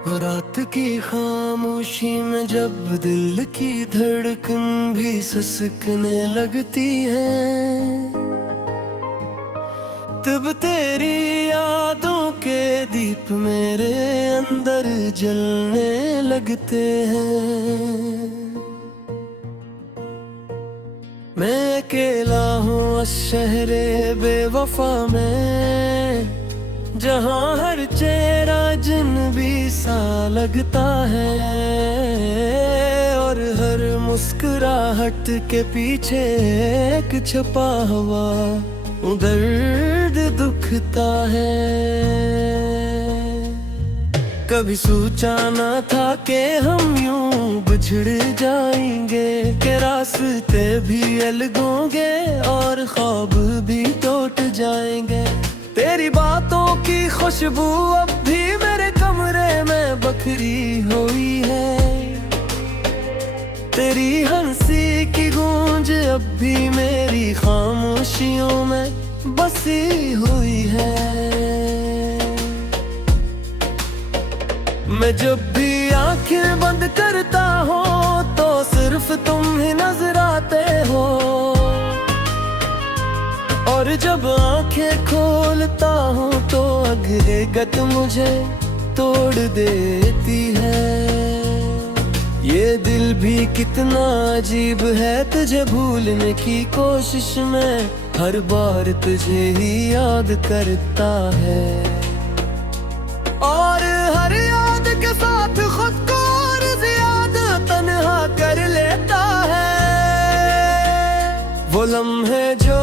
रात की खामोशी में जब दिल की धड़कन भी सिसकने लगती है, तब तेरी यादों के दीप मेरे अंदर जलने लगते हैं। मैं अकेला हूँ इस शहरे बेवफा में, जहाँ हर चेहरा जिन्नबी सा लगता है, और हर मुस्कुराहट के पीछे एक छुपा हुआ दर्द दुखता है। कभी सोचा न था कि हम यूं बिछड़ जाएंगे, कि रास्ते भी अलग होंगे और ख्वाब भी टूट जाएंगे। तेरी बातों की खुशबू अब भी मेरे कमरे में बखरी हुई है, तेरी हंसी की गूंज अब भी मेरी खामोशियों में बसी हुई है। मैं जब भी आंखें बंद करता हूँ तो सिर्फ तुम ही नजर आते हो, और जब आंखें खोलता हूँ तो हकीकत मुझे तोड़ देती है। ये दिल भी कितना अजीब है, तुझे भूलने की कोशिश में हर बार तुझे ही याद करता है, और हर याद के साथ खुद को और ज्यादा तन्हा कर लेता है। वो लम्हे जो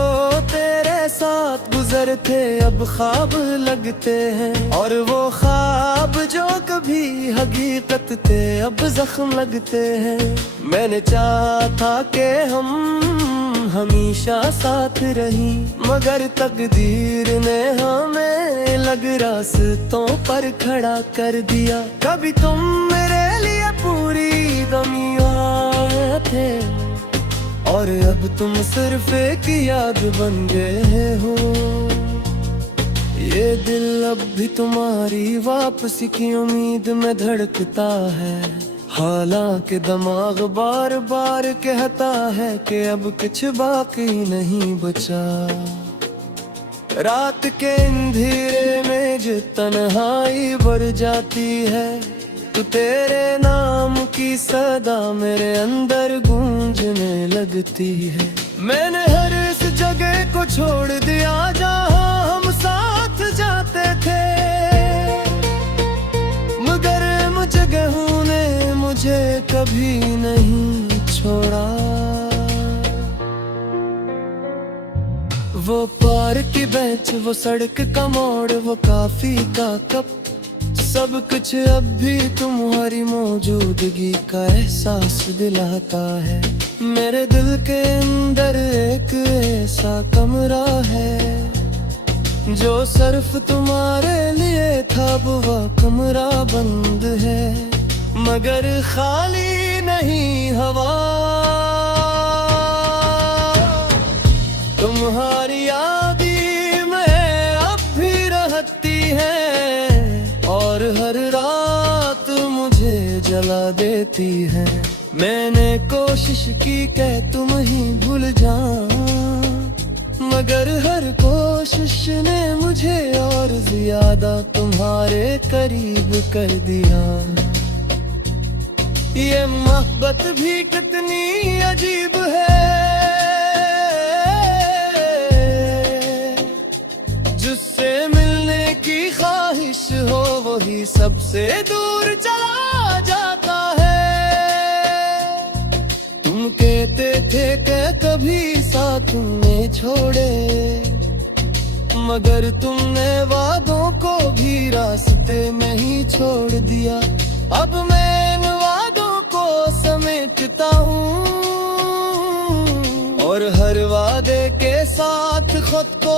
तेरे साथ गुजर थे अब ख्वाब लगते हैं, और वो ख्वाब जो कभी हकीकत थे अब जख्म लगते हैं। मैंने चाहा था कि हम हमेशा साथ रही, मगर तकदीर ने हमें लग रास्तों पर खड़ा कर दिया। कभी तुम मेरे लिए पूरी दुनिया थे, और अब तुम सिर्फ एक याद बन गए हो। ये दिल अब भी तुम्हारी वापसी की उम्मीद में धड़कता है, हालांकि दिमाग बार बार कहता है कि अब कुछ बाकी नहीं बचा। रात के अंधेरे में जो तन्हाई बढ़ जाती है, तो तेरे नाम की सदा मेरे अंदर गूंजने लगती है। मैंने हर इस जगह को छोड़ दिया जहाँ हम साथ जाते थे, मगर मुझ जगहों ने मुझे कभी नहीं छोड़ा। वो पार्क की बेंच, वो सड़क का मोड़, वो कॉफी का कप, सब कुछ अब भी तुम्हारी मौजूदगी का एहसास दिलाता है। मेरे दिल के अंदर एक ऐसा कमरा है, जो सिर्फ तुम्हारे लिए था, वो कमरा बंद है मगर खाली नहीं हवा। तुम्हारी यादें में अब भी रहती है, और हर रात मुझे जला देती है। मैंने कोशिश की कि तुम ही भूल जाऊं, मगर हर कोशिश ने मुझे और ज्यादा तुम्हारे करीब कर दिया। ये मोहब्बत भी कितनी अजीब है, जिससे मिलने की ख्वाहिश हो वही सबसे दूर चला जाता है। तुम कहते थे कि कभी साथ में छोड़े, मगर तुमने वादों को भी रास्ते में ही छोड़ दिया। अब मैं इन वादों को समेटता हूँ, और हर वादे के साथ खुद को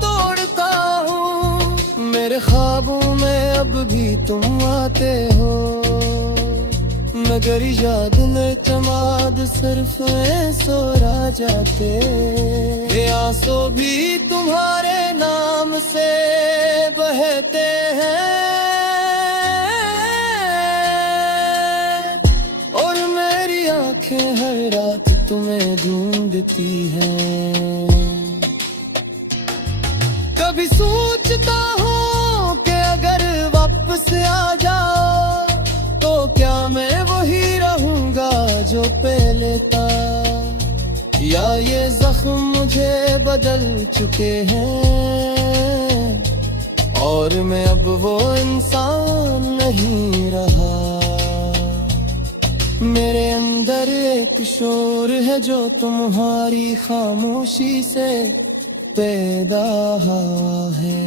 तोड़ता हूँ। मेरे ख्वाबों में अब भी तुम आते हो, मगर याद में चमाद सिर्फ ऐसो रह जाते। ये आंसू भी तुम्हारे नाम से बहते हैं, ढूंढती हैं। कभी सोचता हूँ कि अगर वापस आ जाओ तो क्या मैं वही रहूंगा जो पहले था, या ये जख्म मुझे बदल चुके हैं और मैं अब वो इंसान नहीं रहा। मेरे अंदर एक शोर है जो तुम्हारी खामोशी से पैदा है,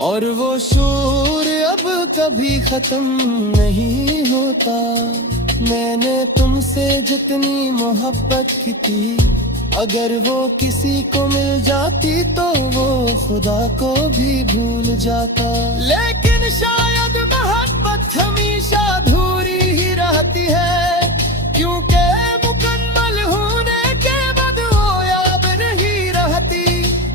और वो शोर अब कभी खत्म नहीं होता। मैंने तुमसे जितनी मोहब्बत की थी, अगर वो किसी को मिल जाती तो वो खुदा को भी भूल जाता। लेकिन शायद मोहब्बत हमेशा अधूरी ही रहती है, क्योंकि मुकम्मल होने के बाद वो याद नहीं रहती।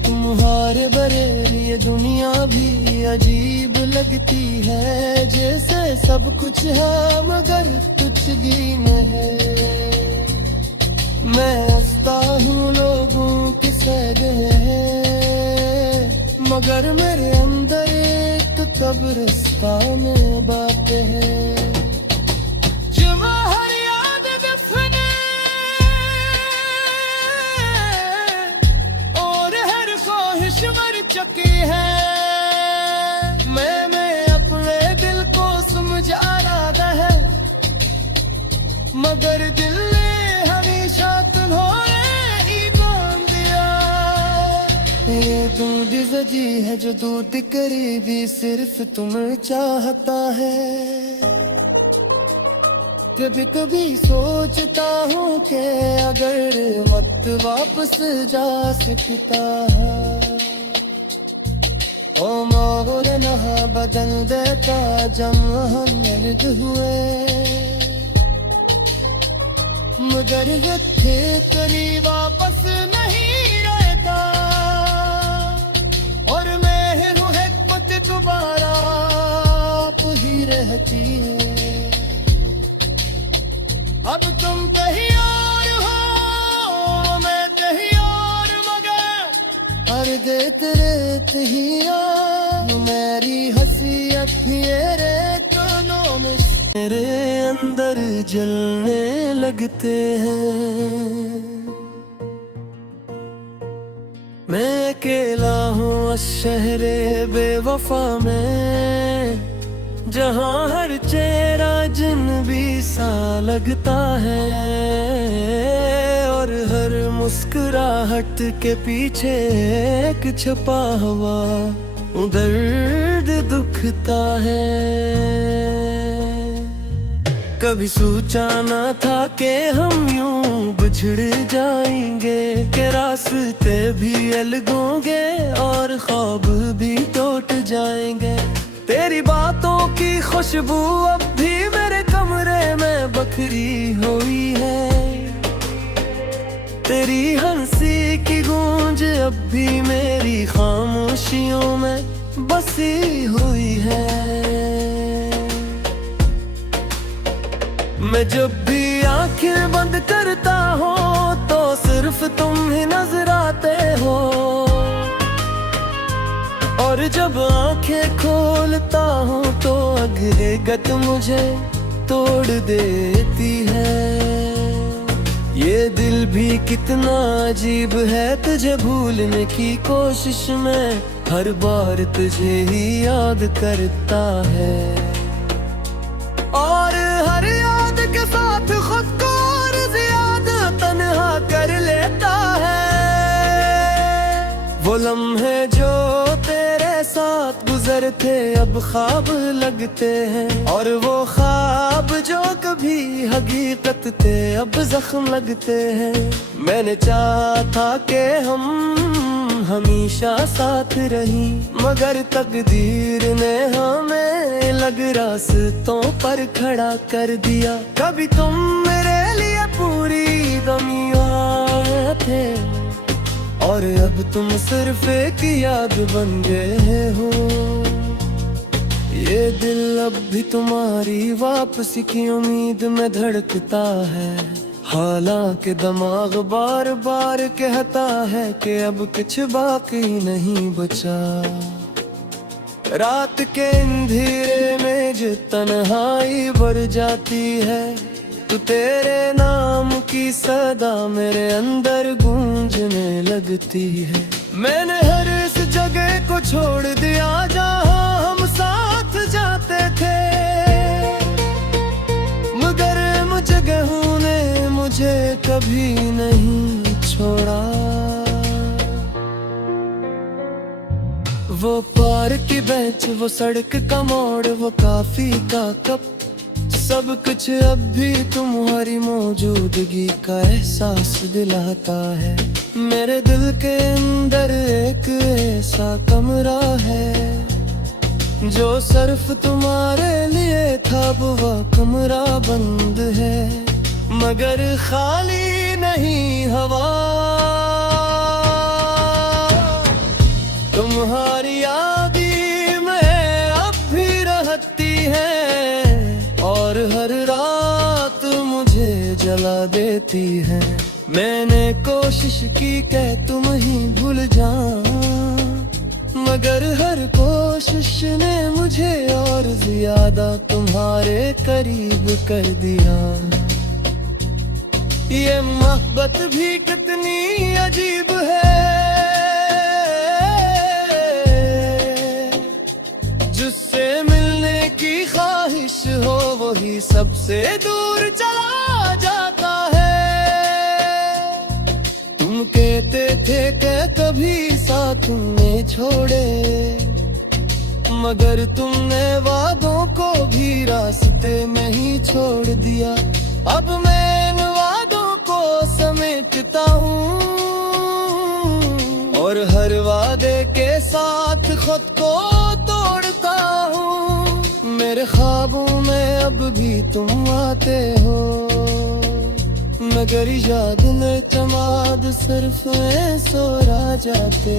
तुम्हारे बगैर ये दुनिया भी अजीब लगती है, जैसे सब कुछ है मगर कुछ भी नहीं है। मैं हंसता हूँ लोगों की सगे, मगर मेरे अंदर एक तब रास्ता में बात है जो हर याद दफने और हर ख्वाहिश मर चुकी है। मैं अपने दिल को समझा रहा है, मगर दिल ने हमेशा तुम्हें ही बांध दिया। ये दूध सजी है जो दूध करीबी सिर्फ तुम चाहता है। कभी कभी सोचता हूँ कि अगर वक्त वापस जा सकता है, ओ मोर नहा बदल देता जब हम मिलते हुए, मगर थे करीब वापस नहीं रहता, और मैं हूँ हिकमत दोबारा आप ही रहती है। अब तुम कहीं और हो मैं कहीं और, मगर हर देत रेत ही आ मेरी हसीयत ये रेतों में मेरे अंदर जलने लगते हैं। मैं अकेला हूँ शहरे बेवफा में, जहाँ हर चेहरा जिन्नबी सा लगता है, और हर मुस्कुराहट के पीछे एक छुपा हुआ दर्द दुखता है। कभी सोचा न था कि हम यूं बिछड़ जाएंगे, कि रास्ते भी अलग होंगे और ख्वाब भी टूट जाएंगे। तेरी बातों की खुशबू अब भी मेरे कमरे में बखरी हुई है, तेरी हंसी की गूंज अब भी मेरी खामोशियों में बसी हुई है। मैं जब भी आंखें बंद करता हूँ तो सिर्फ तुम ही नजर आते हो, और जब आंखें खोलता हूँ तो हकीकत मुझे तोड़ देती है। ये दिल भी कितना अजीब है, तुझे भूलने की कोशिश में हर बार तुझे ही याद करता है, और हर याद के साथ खुद को और ज्यादा तन्हा कर लेता है। वो लम्हे जो तेरे साथ गुजरते अब ख्वाब लगते हैं, और वो ख्वाब जो कभी हकीकत थे अब जख्म लगते हैं। मैंने चाहा था कि हम हमेशा साथ रही, मगर तकदीर ने हमें लग रास्तों पर खड़ा कर दिया। कभी तुम मेरे लिए पूरी दुनिया थे, और अब तुम सिर्फ एक याद बन गए हो। ये दिल अब भी तुम्हारी वापसी की उम्मीद में धड़कता है, हालांकि दिमाग बार बार कहता है कि अब कुछ बाकी नहीं बचा। रात के अंधेरे में जो तन्हाई बढ़ जाती है, तो तेरे नाम की सदा मेरे अंदर गूंजने लगती है। मैंने हर इस जगह को छोड़ दिया जहां हम साथ जाते थे, मगर मुझ जगहों ने मुझे कभी नहीं छोड़ा। वो पार्क की बेंच, वो सड़क का मोड़, वो कॉफी का कप, सब कुछ अब भी तुम्हारी मौजूदगी का एहसास दिलाता है। मेरे दिल के अंदर एक ऐसा कमरा है जो सिर्फ तुम्हारे लिए था, वो कमरा बंद है मगर खाली नहीं हवा। तुम्हारी यादें में अब भी रहती है और हर रात मुझे जला देती है। मैंने कोशिश की कि तुम ही भूल जाऊं, मगर हर कोशिश ने मुझे और ज्यादा तुम्हारे करीब कर दिया। ये मोहब्बत भी कितनी अजीब है, जिससे मिलने की ख्वाहिश हो वही सबसे दूर चला जाता है। तुम कहते थे कि कभी साथ में छोड़े, मगर तुमने वादों को भी रास्ते में ही छोड़ दिया। अब मैं इन वादों को समेटता हूँ और हर वादे के साथ खुद को तोड़ता हूँ। मेरे ख्वाबों में अब भी तुम आते हो, मगर याद में चमाद सिर्फ ऐसो रह जाते।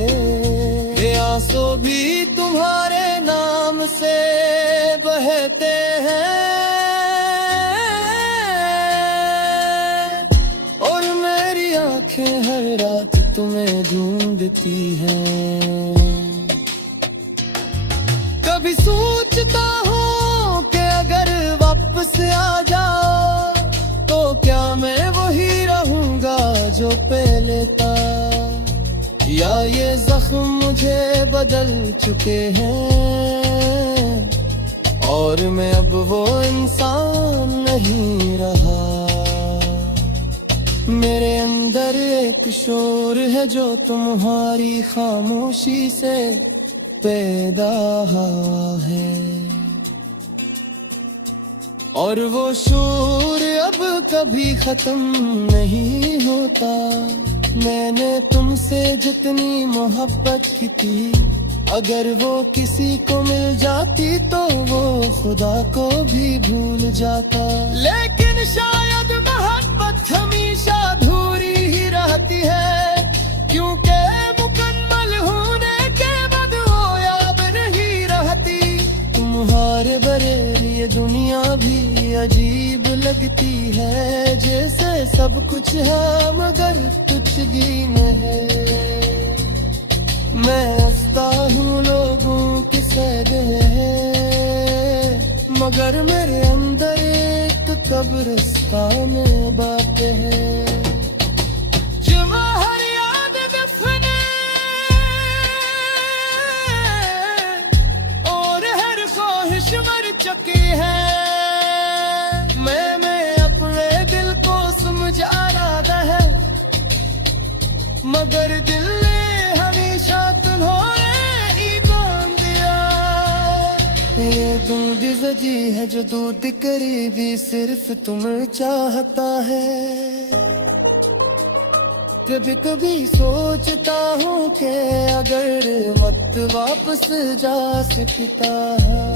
ये आंसू भी तुम्हारे नाम से बहते हैं और मेरी आंखें हर रात तुम्हें ढूंढती हैं। कभी सोचता हूँ कि अगर वापस आ जाओ तो क्या मैं वही रहूंगा जो पहले था, या ये जख्म मुझे बदल चुके हैं और मैं अब वो इंसान नहीं रहा। मेरे अंदर एक शोर है जो तुम्हारी खामोशी से पैदा है, और वो शोर अब कभी खत्म नहीं होता। मैंने तुमसे जितनी मोहब्बत की थी, अगर वो किसी को मिल जाती तो वो खुदा को भी भूल जाता। लेकिन शायद मोहब्बत हमेशा अधूरी ही रहती है, क्योंकि मुकम्मल होने के बाद वो याद नहीं रहती। तुम्हारे बगैर ये दुनिया भी अजीब लगती है, जैसे सब कुछ है मगर कुछ भी नहीं है। मैं हंसता हूँ लोगों के सगे है, मगर मेरे अंदर एक कब्रिस्तान में बातें हैं। चुकी है मैं अपने दिल को समझा रहा है, मगर दिल ने हमेशा तुम्हें ही बांध दिया। ये दूध सजी है जो दूध करीबी सिर्फ तुम चाहता है। कभी कभी सोचता हूँ कि अगर मत वापस जा सकता है,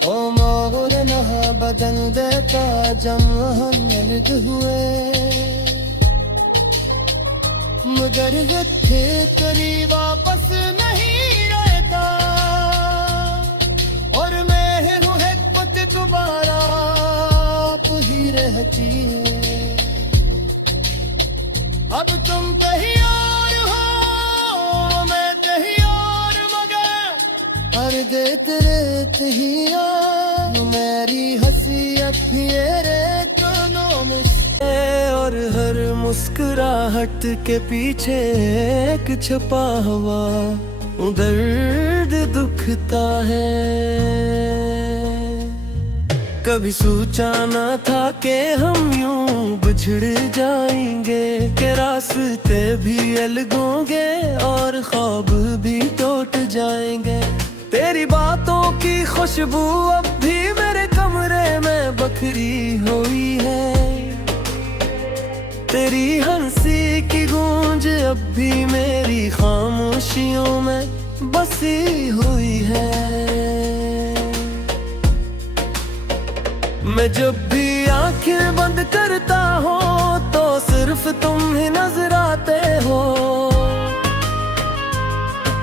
ओ मोर नहा बदल देता जब हम मिलते हुए, मगर थे तेरी वापस नहीं रहता। और मैं हूँ एक पत दोबारा आप ही रहती गए तेरे तहिया मेरी हसीयत मेरे कानों में और हर मुस्कुराहट के पीछे एक छुपा हुआ दर्द दुखता है। कभी सोचा न था कि हम यूं बिछड़ जाएंगे, कि रास्ते भी अलग होंगे और ख्वाब भी टूट जाएंगे। तेरी बातों की खुशबू अब भी मेरे कमरे में बखरी हुई है, तेरी हंसी की गूंज अब भी मेरी खामोशियों में बसी हुई है। मैं जब भी आंखें बंद करता हूँ तो सिर्फ तुम ही नजर आते हो,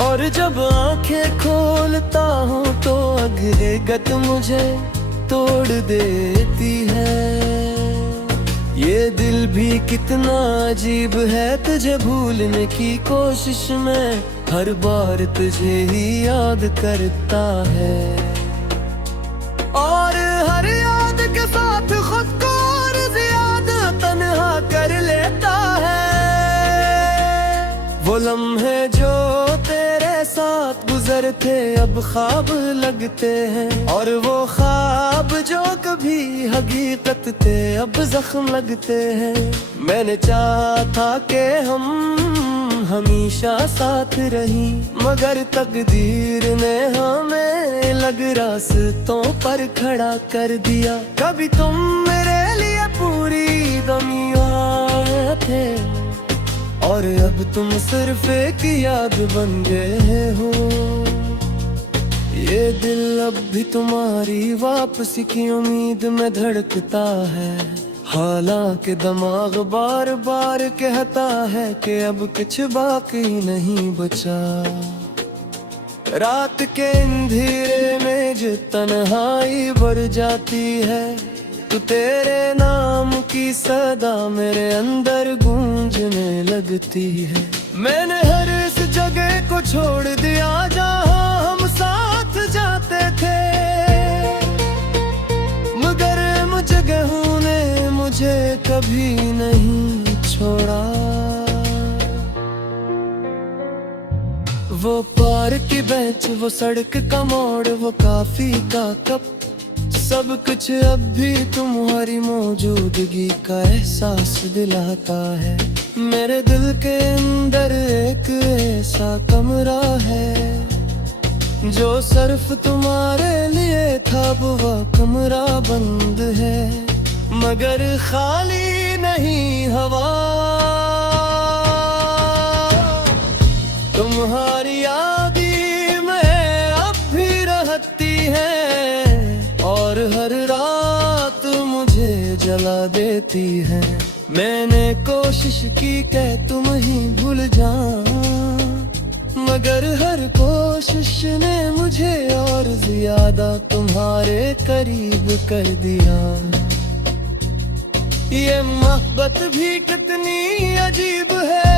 और जब आंखें खोलता हूँ तो हकीकत मुझे तोड़ देती है। ये दिल भी कितना अजीब है, तुझे भूलने की कोशिश में हर बार तुझे ही याद करता है, और हर याद के साथ खुद को और ज्यादा तन्हा कर लेता है। वो लम्हे जो तेरे साथ गुजरते अब ख्वाब लगते हैं, और वो ख्वाब जो कभी हकीकत थे अब जख्म लगते हैं। मैंने चाहा था कि हम हमेशा साथ रही, मगर तकदीर ने हमें लग रास्तों पर खड़ा कर दिया। कभी तुम मेरे लिए पूरी दुनिया थे, और अब तुम सिर्फ एक याद बन गए हो। ये दिल अब भी तुम्हारी वापसी की उम्मीद में धड़कता है, हालांकि दिमाग बार बार कहता है कि अब कुछ बाकी नहीं बचा। रात के अंधेरे में जो तन्हाई भर जाती है, तो तेरे नाम की सदा मेरे अंदर गूंजने लगती है। मैंने हर इस जगह को छोड़ दिया जहां हम साथ जाते थे, मगर मुझ जगहों ने मुझे कभी नहीं छोड़ा। वो पार्क की बेंच, वो सड़क का मोड़, वो कॉफी का कप, सब कुछ अब भी तुम्हारी मौजूदगी का एहसास दिलाता है। मेरे दिल के अंदर एक ऐसा कमरा है जो सिर्फ तुम्हारे लिए था, वो कमरा बंद है मगर खाली नहीं हवा। तुम्हारी यादें में अब भी रहती है, और हर रात मुझे जला देती है। मैंने कोशिश की कि तुम ही भूल जाऊं, मगर हर कोशिश ने मुझे और ज्यादा तुम्हारे करीब कर दिया। ये मोहब्बत भी कितनी अजीब है,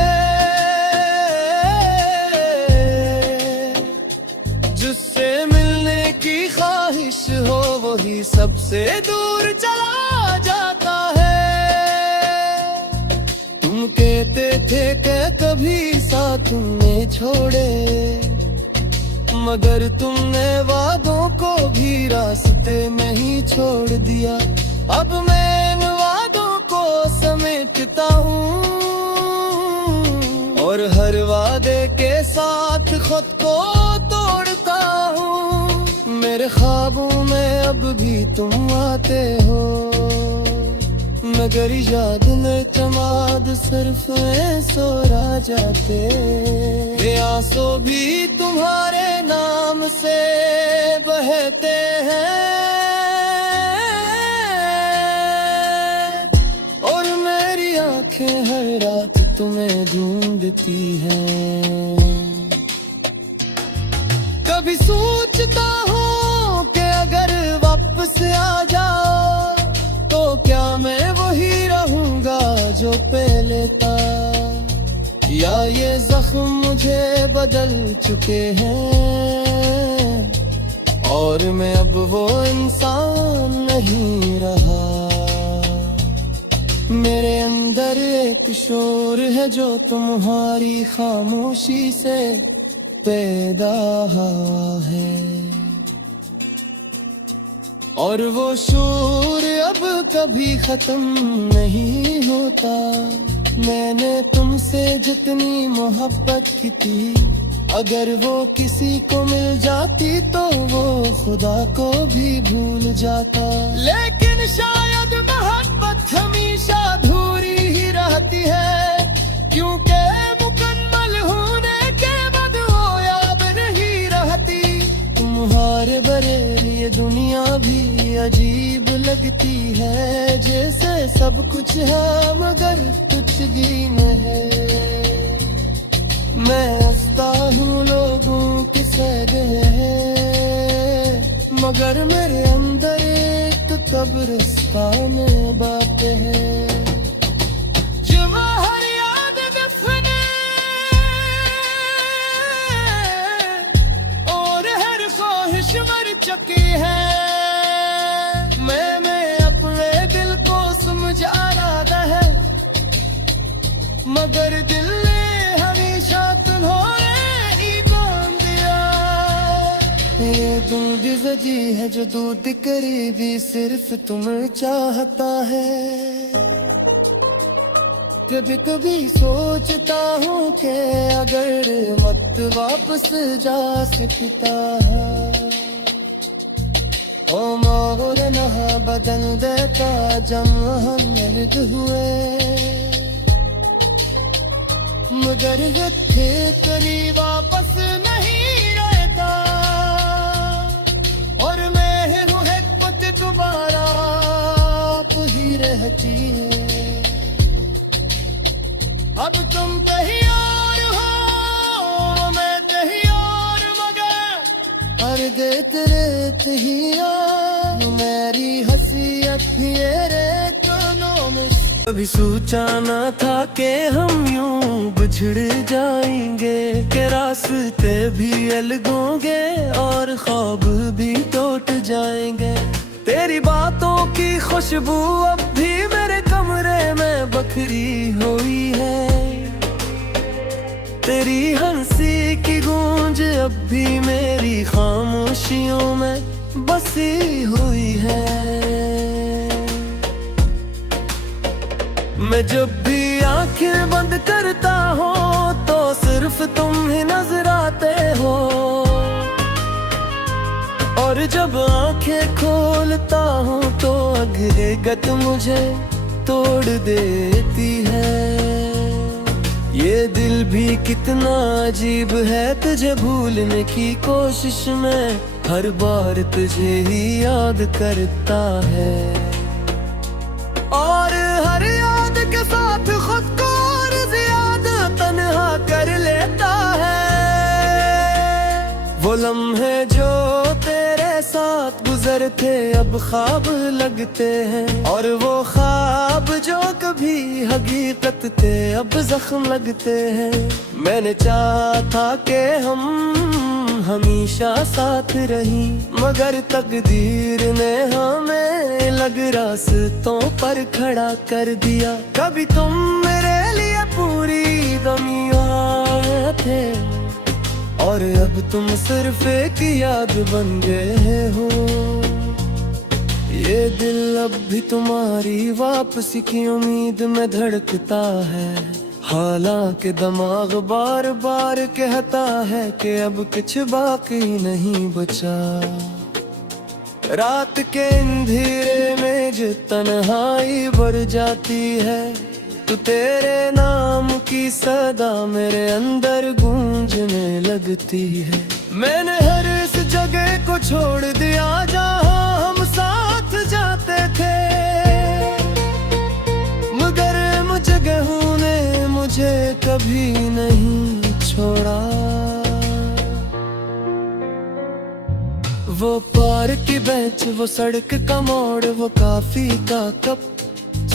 जिससे मिलने की ख्वाहिश हो वही सबसे दूर चला जाता है। तुम कहते थे कि कभी साथ में छोड़े, मगर तुमने वादों को भी रास्ते में ही छोड़ दिया। अब मैं इन वादों को समेटता हूँ, और हर वादे के साथ खुद को तोड़ता हूँ। मेरे ख्वाबों में अब भी तुम आते हो, मगर याद में चमाद सिर्फ सो रह जाते। ये आंसू भी तुम्हारे नाम से बहते हैं, और मेरी आंखें हर रात तुम्हें ढूंढती हैं। कभी सोचता हूँ कि अगर वापस आ जाओ तो क्या मैं वही रहूंगा जो पहले था, या ये जख्म मुझे बदल चुके हैं। और मैं अब वो इंसान नहीं रहा। मेरे अंदर एक शोर है जो तुम्हारी खामोशी से पैदा है, और वो शोर अब कभी खत्म नहीं होता। मैंने तुमसे जितनी मोहब्बत की थी, अगर वो किसी को मिल जाती तो वो खुदा को भी भूल जाता। लेकिन शायद मोहब्बत हमेशा अधूरी ही रहती है, क्योंकि मुकम्मल होने के बाद वो याद नहीं रहती। तुम्हारे बगैर ये दुनिया भी अजीब लगती है, जैसे सब कुछ है मगर कुछ भी नहीं। मैं हंसता हूँ लोगों की सगे, मगर मेरे अंदर एक कब्रिस्तान में बातें हैं जो हर याद दफने और हर ख्वाहिश मर चुकी है। मैं अपने दिल को समझा रहा है, मगर दिल ने हमेशा तुम्हारे ईमान दिया। ये दूध सजी है जो दूध करीबी सिर्फ तुम चाहता है। कभी कभी सोचता हूँ कि अगर मत वापस जा सकता है, ओ मोर नहा बदल देता जम हम मिलत हुए। मगर थे कभी वापस नहीं रहता, और मैं हूँ हिकमत दोबारा आप ही रहती है। अब तुम कहीं और हो, मैं कहीं और, मगर हर देत रेत ही मेरी हसीयत ही रे कानों में। कभी सोचा न था कि हम यूं बिछड़ जाएंगे, कि रास्ते भी अलग होंगे और ख्वाब भी टूट जाएंगे। तेरी बातों की खुशबू अब भी मेरे कमरे में बखरी हुई है, तेरी हंसी की गूंज अब भी मेरी खामोशियों में बसी हुई है। मैं जब भी आंखें बंद करता हूँ तो सिर्फ तुम ही नजर आते हो, और जब आंखें खोलता हूँ तो हकीकत मुझे तोड़ देती है। ये दिल भी कितना अजीब है, तुझे भूलने की कोशिश में हर बार तुझे ही याद करता है, और हर याद के साथ खुद को और ज्यादा तन्हा कर लेता है। वो लम्हे जो तेरे साथ गुजरते अब ख्वाब लगते हैं, और वो ख्वाब जो कभी हकीकत थे अब जख्म लगते हैं। मैंने चाहा था कि हम हमेशा साथ रही, मगर तकदीर ने हमें लग रास्तों पर खड़ा कर दिया। कभी तुम मेरे लिए पूरी दुनिया थे, और अब तुम सिर्फ एक याद बन गए हो। ये दिल अब भी तुम्हारी वापसी की उम्मीद में धड़कता है, हालांकि दिमाग बार बार कहता है कि अब कुछ बाकी नहीं बचा। रात के अंधेरे में जो तन्हाई बढ़ जाती है, तो तेरे नाम की सदा मेरे अंदर गूंजने लगती है। मैंने हर इस जगह को छोड़ दिया जहां हम साथ जाते थे, मगर मुझ जगहों ने मुझे कभी नहीं छोड़ा। वो पार्क की बेंच, वो सड़क का मोड़, वो कॉफी का कप,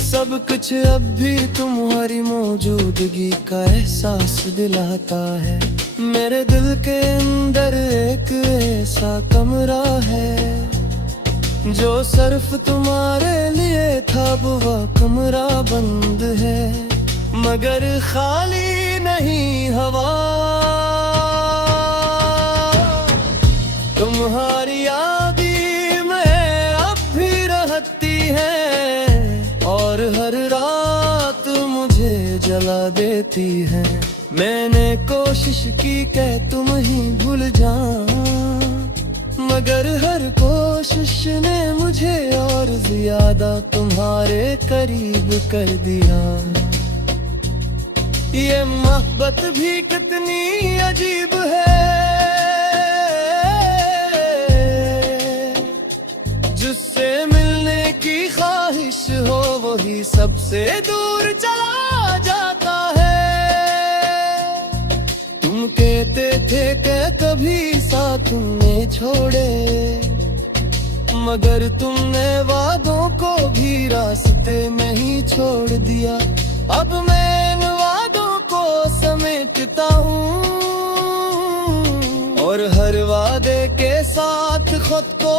सब कुछ अब भी तुम्हारी मौजूदगी का एहसास दिलाता है। मेरे दिल के अंदर एक ऐसा कमरा है जो सिर्फ तुम्हारे लिए था, वो कमरा बंद है मगर खाली नहीं हवा। तुम्हारी यादें में अब भी रहती है और हर रात मुझे जला देती है। मैंने कोशिश की कि तुम ही भूल जाऊं, मगर हर कोशिश ने मुझे और ज्यादा तुम्हारे करीब कर दिया। ये मोहब्बत भी कितनी अजीब है, जिससे मिलने की ख्वाहिश हो वही सबसे दूर चला जाता है। तुम कहते थे कि कभी साथ नहीं छोड़े, मगर तुमने वादों को भी रास्ते में ही छोड़ दिया। अब मैं इन वादों को समेटता हूँ और हर वादे के साथ खुद को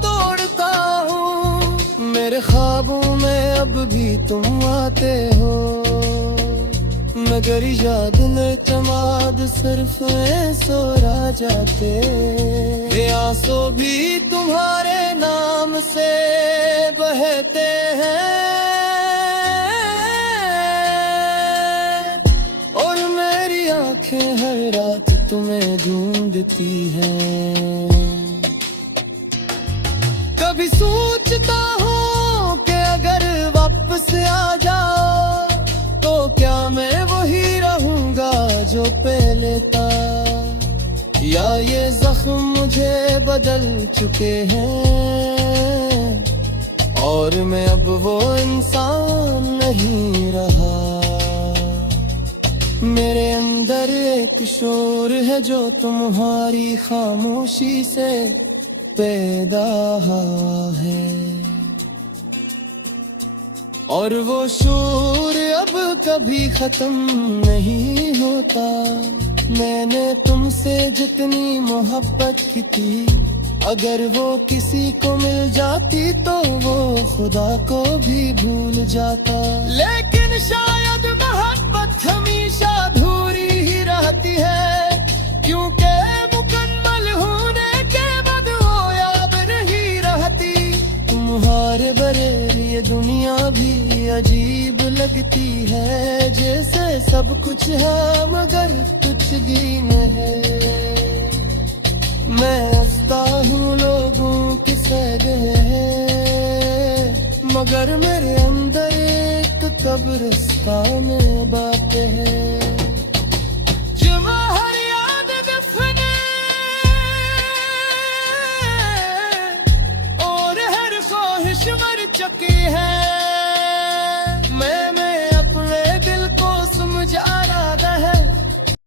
तोड़ता हूँ। मेरे ख्वाबों में अब भी तुम आते हो, मगर याद में चमाद सिर्फ ऐसो रह जाते। ये आंसू भी तुम्हारे नाम से बहते हैं और मेरी आंखें हर रात तुम्हें ढूंढती हैं। कभी सोचता हूँ कि अगर वापस आ जाओ तो क्या मैं वही रहूंगा जो पहले था, या ये जख्म मुझे बदल चुके हैं और मैं अब वो इंसान नहीं रहा। मेरे अंदर एक शोर है जो तुम्हारी खामोशी से पैदा है और वो शोर अब कभी खत्म नहीं होता। मैंने तुमसे जितनी मोहब्बत की थी, अगर वो किसी को मिल जाती तो वो खुदा को भी भूल जाता। लेकिन शायद मोहब्बत हमेशा अधूरी ही रहती है, क्योंकि मुकम्मल होने के बाद वो याद नहीं रहती। तुम्हारे बगैर ये दुनिया भी अजीब लगती है, जैसे सब कुछ है मगर कुछ भी नहीं है। मैं हंसता हूँ लोगों की सगे, मगर मेरे अंदर एक कब्रिस्तान में बातें हैं।